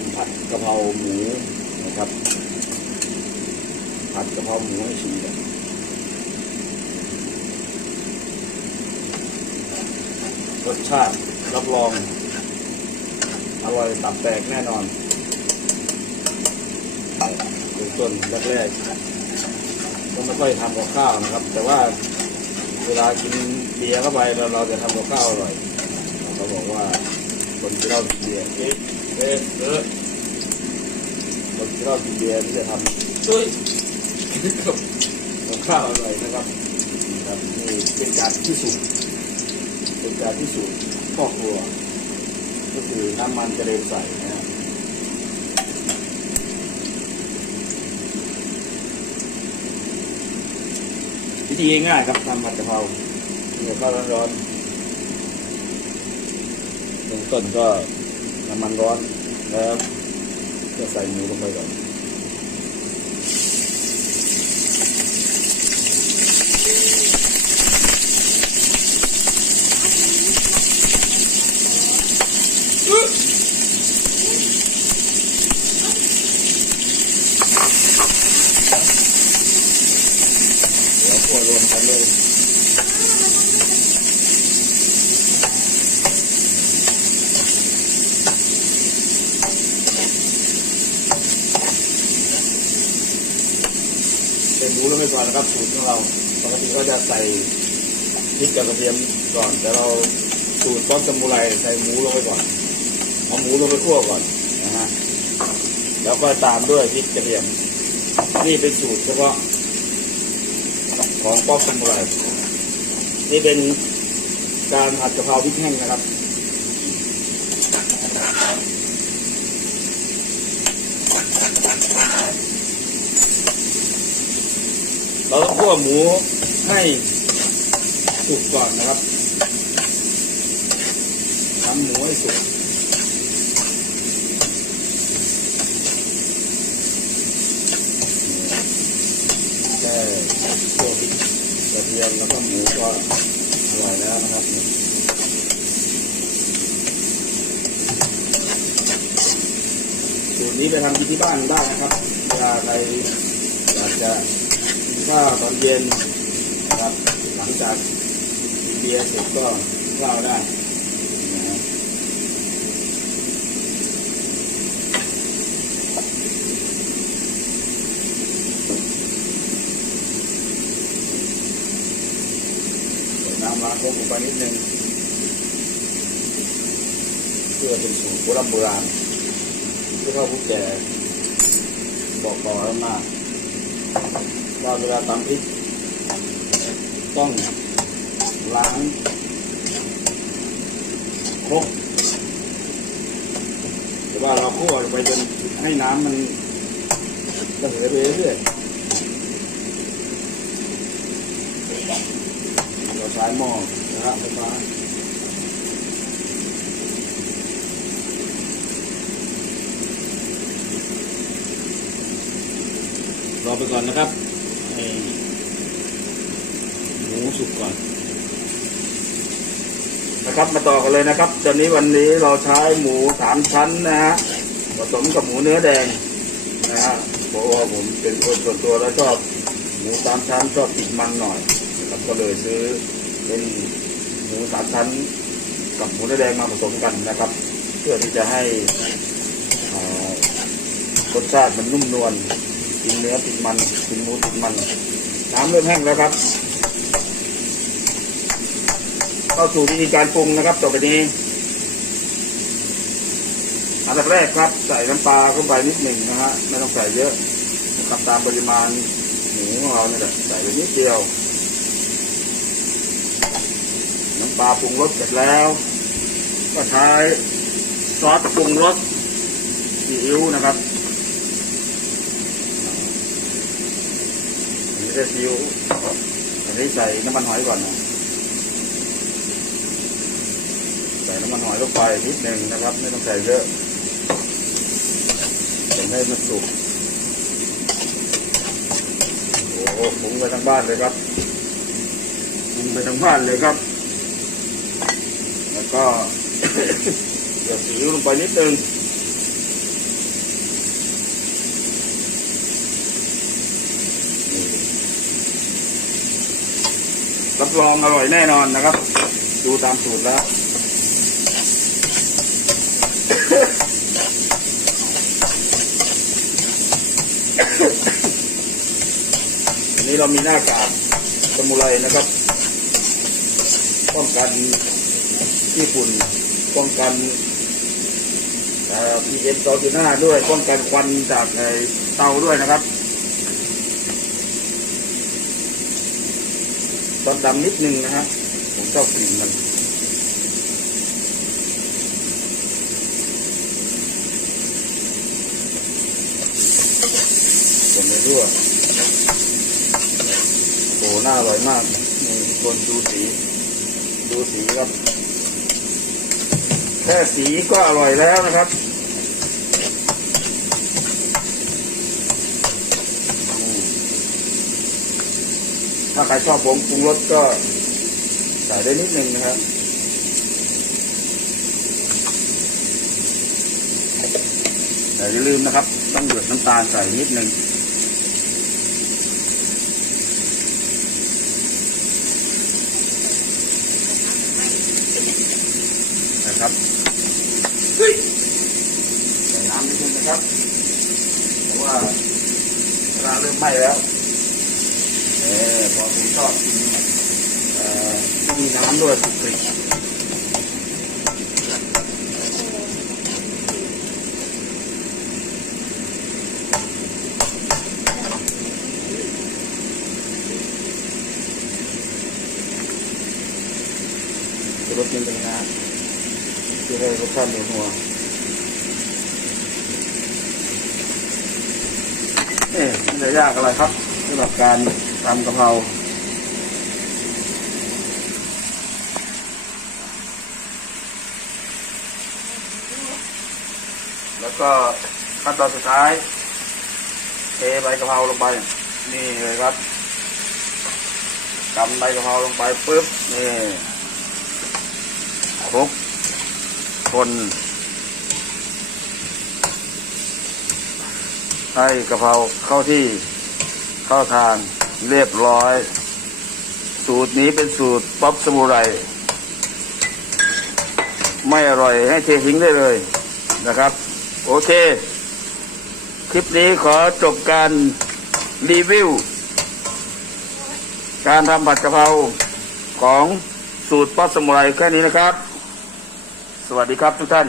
ำผัดกะเพราหมูนะครับ ผัดกะเพราหมูให้ชิมกันรสชาติรับรอง อร่อยตับแตกแน่นอนเริ่มต้นแรกๆก็ไม่ค่อยทำกับข้าวนะครับ แต่ว่าเวลากินเบียร์เข้าไปเราเราจะทำกับข้าวอร่อยเขาบอกว่า คนที่เรากินเบียร์เอ๊ะเอ๊ะเออคนที่เรากินเบียร์ที่จะทำช่วยกับกับข้าวอร่อยนะครับครับนี่เป็นการพิสูจน์เป็นการพิสูจน์ครอบครัว ก็คือน้ำมันกระเด็นใส่นะฮะวิธีง่ายๆครับทำผัดกะเพราเนื้อข้าวร้อนๆ ต้นก็น้ำมันร้อนแล้วจะใส่หมูลงไปก่อนแล้วคั่วรวมกันเลย ใส่หมูลงไปก่อนนะครับสูตรของเราปกติก็จะใส่พริกกับกระเทียมก่อน แต่เราสูตรต้มสมุไรใส่หมูลงไปก่อนเอาหมูลงไปคั่วก่อนนะฮะแล้วก็ตามด้วยพริกกระเทียมนี่เป็นสูตรเฉพาะของป๊อปสมุไรนี่เป็นการผัดกะเพราพริกแห้งนะครับ เราต้องคั่วหมูให้สุกก่อนนะครับทำหมูให้สุกแค่ตัวพริกกระเทียมแล้วก็หมูก็อร่อยแล้วนะครับสูตรนี้ไปทำกินที่บ้านได้นะครับเวลาใครอยากจะ ข้าวตอนเย็นนะครับ หลังจากเบียร์เสร็จก็ข้าวได้นะครับใส่น้ำล้างโคกลงไปนิดนึงเพื่อเป็นสูตรโบราณโบราณที่พ่อผู้แก่บอกต่อแล้วมา ว่าเวลาตำพริกต้องล้างครกแต่ว่าเราคั่วไปจนให้น้ำมันระเหยไปเรื่อยเราใช้หม้อนะฮะไฟฟ้ารอไปก่อนนะครับ ห้หมูสุกก่อนนะครับมาต่อกันเลยนะครับ ตอนนี้วันนี้เราใช้หมูสามชั้นนะฮะผสมกับหมูเนื้อแดงนะฮะเพราะว่าผมเป็นคนส่วนตัวแล้วชอบหมูสามชั้นชอบติดมันหน่อยนะครับก็เลยซื้อเป็นหมูสามชั้น กับหมูเนื้อแดงมาผสมกันนะครับ เพื่อที่จะให้รสชาติมันนุ่มนวลกินเนื้อติดมัน กินหมูติดมัน น้ำเริ่มแห้งแล้วครับ เข้าสู่วิธีการปรุงนะครับ ต่อไปนี้ อันดับแรกครับ ใส่น้ำปลาเข้าไปนิดหนึ่งนะฮะ ไม่ต้องใส่เยอะนะครับตามปริมาณหมูของเราเนี่ยแหละใส่ไปนิดเดียว น้ำปลาปรุงรสเสร็จแล้ว ก็ใช้ซอสปรุงรสซีอิ๊วนะครับ อันนี้ได้ซีอิ๊วอันนี้ใส่น้ำมันหอยก่อนนะใส่น้ำมันหอยลงไปนิดหนึ่งนะครับ ไม่ต้องใส่เยอะใส่ให้มันสุกโอ้โหปรุงไปทั้งบ้านเลยครับปรุงไปทั้งบ้านเลยครับ แล้วก็เดี๋ยวสีอิ๊วลงไปนิดนึง รับรองอร่อยแน่นอนนะครับ ดูตามสูตรแล้วอันนี้เรามีหน้ากากสมุไรนะครับป้องกันที่ฝุ่นป้องกันพีเอ็มสองจุดห้าด้วยป้องกันควันจากไอ้เตาด้วยนะครับ ตอนดำนิดนึงนะฮะผมชอบกลิ่นมันส่วนในรั่วโอ้หน้าอร่อยมากนี่คนดูสี ดูสีครับ แค่สีก็อร่อยแล้วนะครับ ถ้าใครชอบผงปรุงรสก็ใส่ได้นิดนึงนะครับแต่อย่าลืมนะครับ ต้องหยดน้ำตาลใส่นิดนึงนะครับใส่น้ำนิดนึงนะครับ เพราะว่าเวลาเริ่มไหม้แล้ว เออพอผมชอบกินเอ่อต้องมีน้ำด้วยกคลิรสนิดนึงนะจะได้รสชาตินัวเอ๊ะไม่ได้ยากอะไรครับำหรับการทำกะเพราแล้วก็ขั้นตอนสุดท้ายเทใบกะเพราลงไป นี่เลยครับกำใบกะเพราลงไปปุ๊บนี่คลุกคนให้กะเพราเข้าที่ เข้าทางเรียบร้อย สูตรนี้เป็นสูตรป๊อปสมุไรไม่อร่อยให้เททิ้งได้เลยนะครับ โอเค คลิปนี้ขอจบการรีวิว การทำผัดกะเพราของสูตรป๊อปสมุไรแค่นี้นะครับ สวัสดีครับทุกท่าน